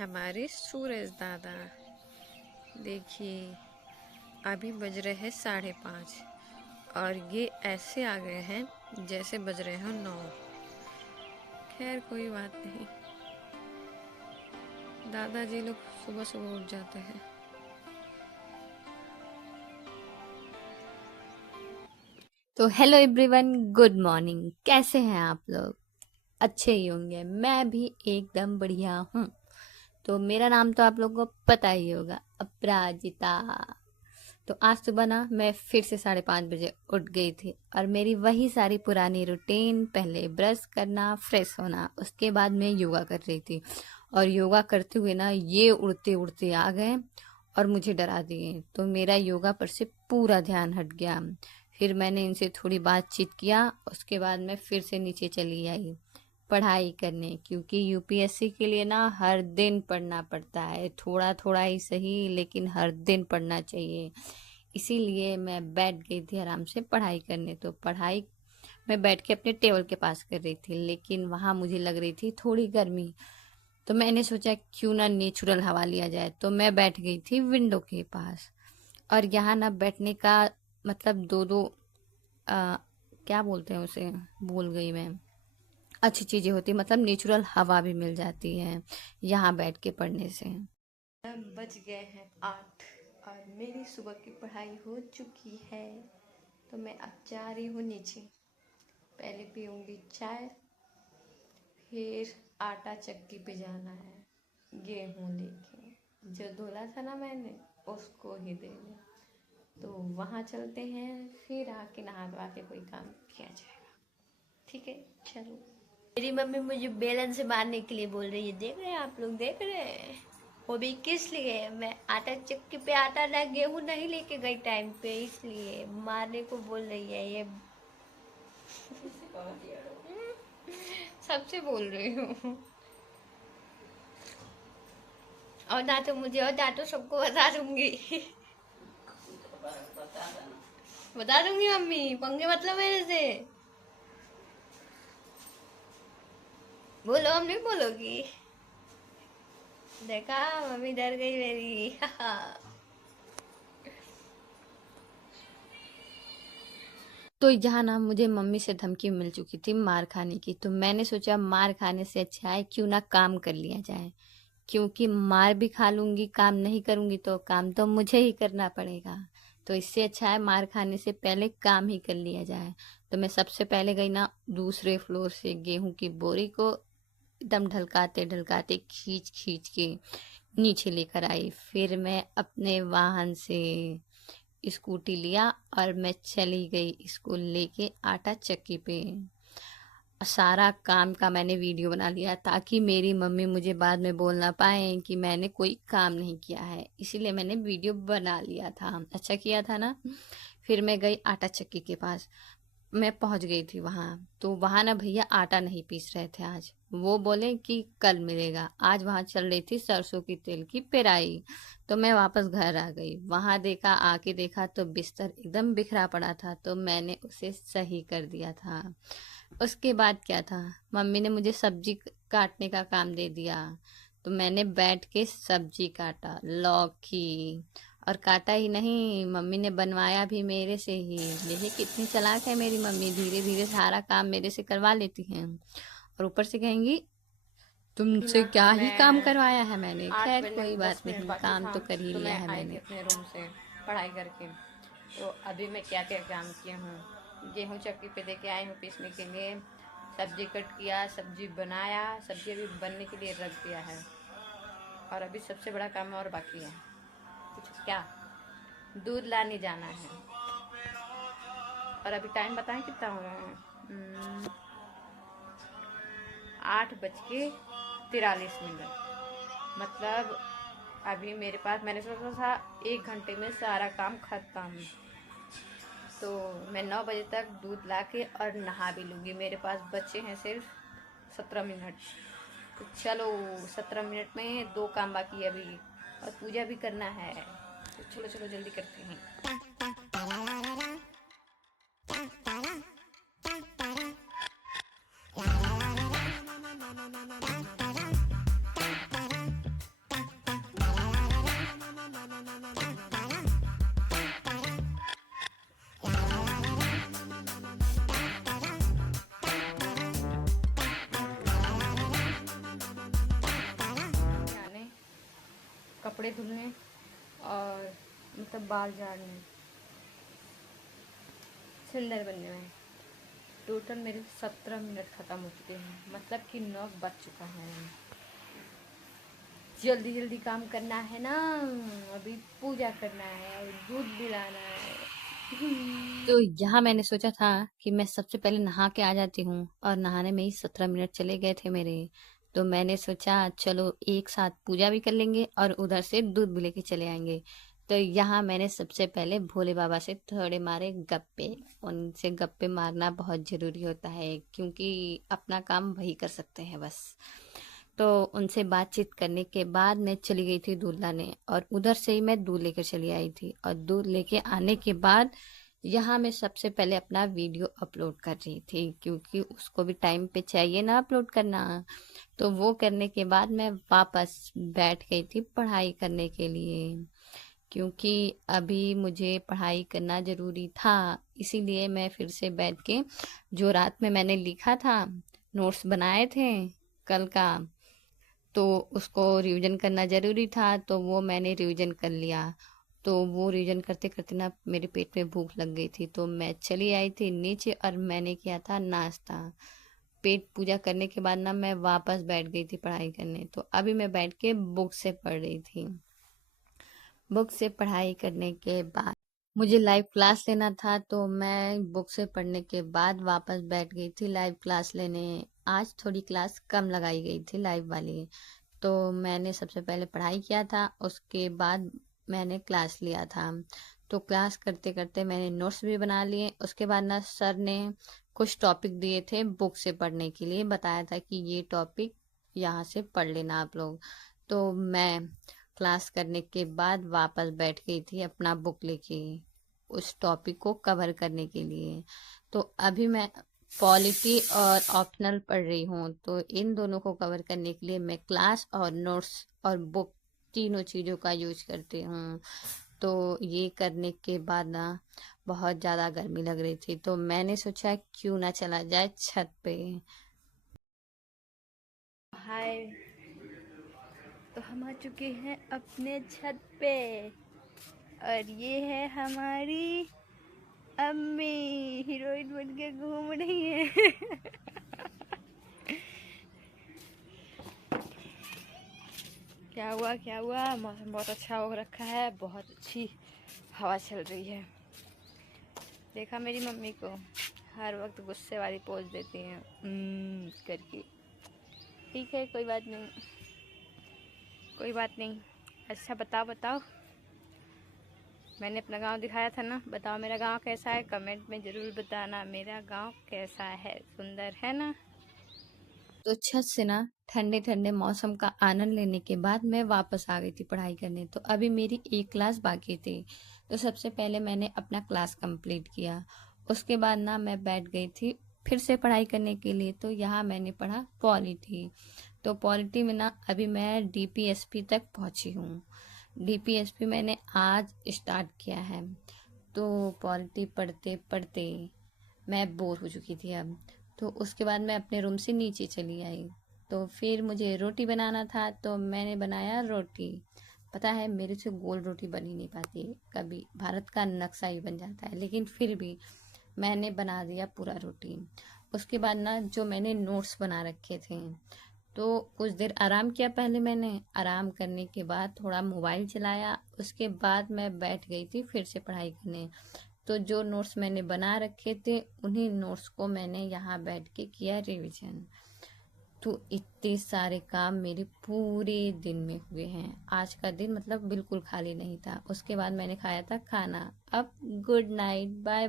हमारे सूरज दादा देखिए, अभी बज रहे हैं 5:30 और ये ऐसे आ गए हैं जैसे बज रहे हो 9। खैर कोई बात नहीं, दादाजी लोग सुबह सुबह उठ जाते हैं। तो हेलो एवरीवन, गुड मॉर्निंग। कैसे हैं आप लोग? अच्छे ही होंगे। मैं भी एकदम बढ़िया हूँ। तो मेरा नाम तो आप लोगों को पता ही होगा, अपराजिता। तो आज सुबह ना मैं फिर से 5:30 बजे उठ गई थी और मेरी वही सारी पुरानी रूटीन, पहले ब्रश करना, फ्रेश होना, उसके बाद मैं योगा कर रही थी। और योगा करते हुए ना ये उड़ते उड़ते आ गए और मुझे डरा दिए, तो मेरा योगा पर से पूरा ध्यान हट गया। फिर मैंने इनसे थोड़ी बातचीत किया, उसके बाद मैं फिर से नीचे चली आई पढ़ाई करने, क्योंकि यूपीएससी के लिए ना हर दिन पढ़ना पड़ता है। थोड़ा थोड़ा ही सही, लेकिन हर दिन पढ़ना चाहिए। इसीलिए मैं बैठ गई थी आराम से पढ़ाई करने। तो पढ़ाई मैं बैठ के अपने टेबल के पास कर रही थी, लेकिन वहाँ मुझे लग रही थी थोड़ी गर्मी। तो मैंने सोचा क्यों ना नेचुरल हवा लिया जाए, तो मैं बैठ गई थी विंडो के पास। और यहाँ ना बैठने का मतलब दो दो क्या बोलते हैं उसे, भूल गई मैं। अच्छी चीजें होती, मतलब नेचुरल हवा भी मिल जाती है यहाँ बैठ के पढ़ने से। अब बज गए हैं 8 और मेरी सुबह की पढ़ाई हो चुकी है। तो मैं अब जा रही हूँ नीचे। पहले पीऊँगी चाय, फिर आटा चक्की पे जाना है गेहूँ लेके, जो धोला था ना मैंने उसको ही देने। तो वहाँ चलते हैं, फिर आके नहा धोवा के कोई काम किया जाएगा। ठीक है, चलो। मेरी मम्मी मुझे बेलन से मारने के लिए बोल रही है, देख रहे हैं आप लोग, देख रहे हैं। वो भी किस लिए? मैं आटा चक्की पे आटा ना गेहूं नहीं लेके गई टाइम पे, इसलिए मारने को बोल रही है ये। सबसे बोल रही हूँ। और ना तो मुझे, और ना तो सबको बता दूंगी। बता दूंगी मम्मी, पंगे मतलब मेरे से। बोलो, हम नहीं बोलोगी। देखा, मम्मी डर गई मेरी। तो यहाँ ना मुझे मम्मी से धमकी मिल चुकी थी मार खाने की, तो मैंने सोचा मार खाने से अच्छा है क्यों ना काम कर लिया जाए। क्योंकि मार भी खा लूंगी, काम नहीं करूंगी तो काम तो मुझे ही करना पड़ेगा। तो इससे अच्छा है मार खाने से पहले काम ही कर लिया जाए। तो मैं सबसे पहले गई ना दूसरे फ्लोर से गेहूं की बोरी को एकदम ढलकाते ढलकाते खींच खींच के नीचे लेकर आई। फिर मैं अपने वाहन से स्कूटी लिया और मैं चली गई इसको लेके आटा चक्की पे। सारा काम का मैंने वीडियो बना लिया ताकि मेरी मम्मी मुझे बाद में बोल ना पाए कि मैंने कोई काम नहीं किया है, इसीलिए मैंने वीडियो बना लिया था। अच्छा किया था ना। फिर मैं गई आटा चक्की के पास। मैं पहुंच गई थी वहां। तो वहां ना भैया आटा नहीं पीस रहे थे आज। वो बोले कि कल मिलेगा। आज वहां चल रही थी सरसों की तेल की पेराई। तो मैं वापस घर आ गई। वहां देखा, आके देखा तो बिस्तर एकदम बिखरा पड़ा था, तो मैंने उसे सही कर दिया था। उसके बाद क्या था, मम्मी ने मुझे सब्जी काटने का काम दे दिया। तो मैंने बैठ के सब्जी काटा, लौकी। और काटा ही नहीं, मम्मी ने बनवाया भी मेरे से ही। देखिए कितनी चालाक है मेरी मम्मी, धीरे धीरे सारा काम मेरे से करवा लेती हैं। और ऊपर से कहेंगी तुमसे ना क्या ही काम मैं करवाया है मैंने। आठ खैर बजने कोई को दस बात मिनट नहीं, बाकी काम था, तो कर ही तो लिया मैं है आई थी मैंने। अपने रूम से पढ़ाई करके। तो अभी मैं क्या क्या काम किया हूँ, गेहूँ चक्की पे लेके आई हूँ पीसने के लिए, सब्जी कट किया, सब्जी बनाया, सब्जी अभी बनने के लिए रख दिया है। और अभी सबसे बड़ा काम और बाकी है। कुछ क्या, दूध लाने जाना है। और अभी टाइम बताएं कितना हो रहा है। 8:43। मतलब अभी मेरे पास, मैंने सोचा था 1 घंटे में सारा काम खत्म। तो मैं 9 बजे तक दूध ला के और नहा भी लूँगी। मेरे पास बच्चे हैं सिर्फ 17 मिनट। तो चलो, 17 मिनट में 2 काम बाकी है अभी, और पूजा भी करना है। तो चलो चलो जल्दी करते हैं। कपड़े धुलने और मतलब बाल झाड़ने, सुंदर बनने में टोटल मेरे 17 मिनट ख़त्म हो चुके हैं। मतलब कि 9 बज चुका है। जल्दी जल्दी काम करना है ना, अभी पूजा करना है और दूध पिलाना है। तो यहाँ मैंने सोचा था कि मैं सबसे पहले नहा के आ जाती हूँ, और नहाने में ही 17 मिनट चले गए थे मेरे। तो मैंने सोचा चलो एक साथ पूजा भी कर लेंगे और उधर से दूध भी लेके चले आएंगे। तो यहाँ मैंने सबसे पहले भोले बाबा से थोड़े मारे गप्पे। उनसे गप्पे मारना बहुत ज़रूरी होता है, क्योंकि अपना काम वही कर सकते हैं बस। तो उनसे बातचीत करने के बाद मैं चली गई थी दूध लाने, और उधर से ही मैं दूध लेकर चली आई थी। और दूध लेके आने के बाद यहाँ मैं सबसे पहले अपना वीडियो अपलोड कर रही थी, क्योंकि उसको भी टाइम पे चाहिए ना अपलोड करना। तो वो करने के बाद मैं वापस बैठ गई थी पढ़ाई करने के लिए, क्योंकि अभी मुझे पढ़ाई करना ज़रूरी था। इसीलिए मैं फिर से बैठ के जो रात में मैंने लिखा था, नोट्स बनाए थे कल का, तो उसको रिवीजन करना ज़रूरी था, तो वो मैंने रिवीजन कर लिया। तो वो रिवीजन करते करते ना मेरे पेट में भूख लग गई थी, तो मैं चली आई थी नीचे और मैंने किया था नाश्ता। पेट पूजा करने के बाद ना मैं वापस बैठ गई थी पढ़ाई करने। तो अभी मैं बैठ के बुक से पढ़ रही थी। बुक से पढ़ाई करने के बाद मुझे लाइव क्लास लेना था, तो मैं बुक से पढ़ने के बाद वापस बैठ गई थी लाइव क्लास लेने। आज थोड़ी क्लास कम लगाई गई थी लाइव वाली। तो मैंने सबसे पहले पढ़ाई किया था, उसके बाद मैंने क्लास लिया था। तो क्लास करते करते मैंने नोट्स भी बना लिए। उसके बाद ना सर ने कुछ टॉपिक दिए थे बुक से पढ़ने के लिए, बताया था कि ये टॉपिक यहाँ से पढ़ लेना आप लोग। तो मैं क्लास करने के बाद वापस बैठ गई थी अपना बुक लेके उस टॉपिक को कवर करने के लिए। तो अभी मैं पॉलिटी और ऑप्शनल पढ़ रही हूँ। तो इन दोनों को कवर करने के लिए मैं क्लास और नोट्स और बुक तीनों चीज़ों का यूज करती हूँ। तो ये करने के बाद ना बहुत ज़्यादा गर्मी लग रही थी, तो मैंने सोचा क्यों ना चला जाए छत पे। हाय, तो हम आ चुके हैं अपने छत पे और ये है हमारी अम्मी, हीरोइन बन के घूम रही है। क्या हुआ क्या हुआ, मौसम बहुत अच्छा हो रखा है, बहुत अच्छी हवा चल रही है। देखा मेरी मम्मी को, हर वक्त गुस्से वाली पोज देती हैं करके। ठीक है, कोई बात नहीं, कोई बात नहीं। अच्छा बताओ बताओ, मैंने अपना गांव दिखाया था ना, बताओ मेरा गांव कैसा है, कमेंट में ज़रूर बताना मेरा गांव कैसा है, सुंदर है ना। तो छत से ना ठंडे ठंडे मौसम का आनंद लेने के बाद मैं वापस आ गई थी पढ़ाई करने। तो अभी मेरी एक क्लास बाकी थी। तो सबसे पहले मैंने अपना क्लास कंप्लीट किया। उसके बाद ना मैं बैठ गई थी फिर से पढ़ाई करने के लिए। तो यहाँ मैंने पढ़ा पॉलिटी। तो पॉलिटी में ना अभी मैं डीपीएसपी तक पहुँची हूँ। डीपीएसपी मैंने आज स्टार्ट किया है। तो पॉलिटी पढ़ते पढ़ते मैं बोर हो चुकी थी अब। तो उसके बाद मैं अपने रूम से नीचे चली आई। तो फिर मुझे रोटी बनाना था, तो मैंने बनाया रोटी। पता है मेरे से गोल रोटी बन ही नहीं पाती, कभी भारत का नक्शा ही बन जाता है, लेकिन फिर भी मैंने बना दिया पूरा रोटी। उसके बाद ना जो मैंने नोट्स बना रखे थे, तो कुछ देर आराम किया। पहले मैंने आराम करने के बाद थोड़ा मोबाइल चलाया। उसके बाद मैं बैठ गई थी फिर से पढ़ाई करने। तो जो नोट्स मैंने बना रखे थे उन्हीं नोट्स को मैंने यहाँ बैठ के किया रिवीजन। तो इतने सारे काम मेरे पूरे दिन में हुए हैं। आज का दिन मतलब बिल्कुल खाली नहीं था। उसके बाद मैंने खाया था खाना। अब गुड नाइट, बाय बाय।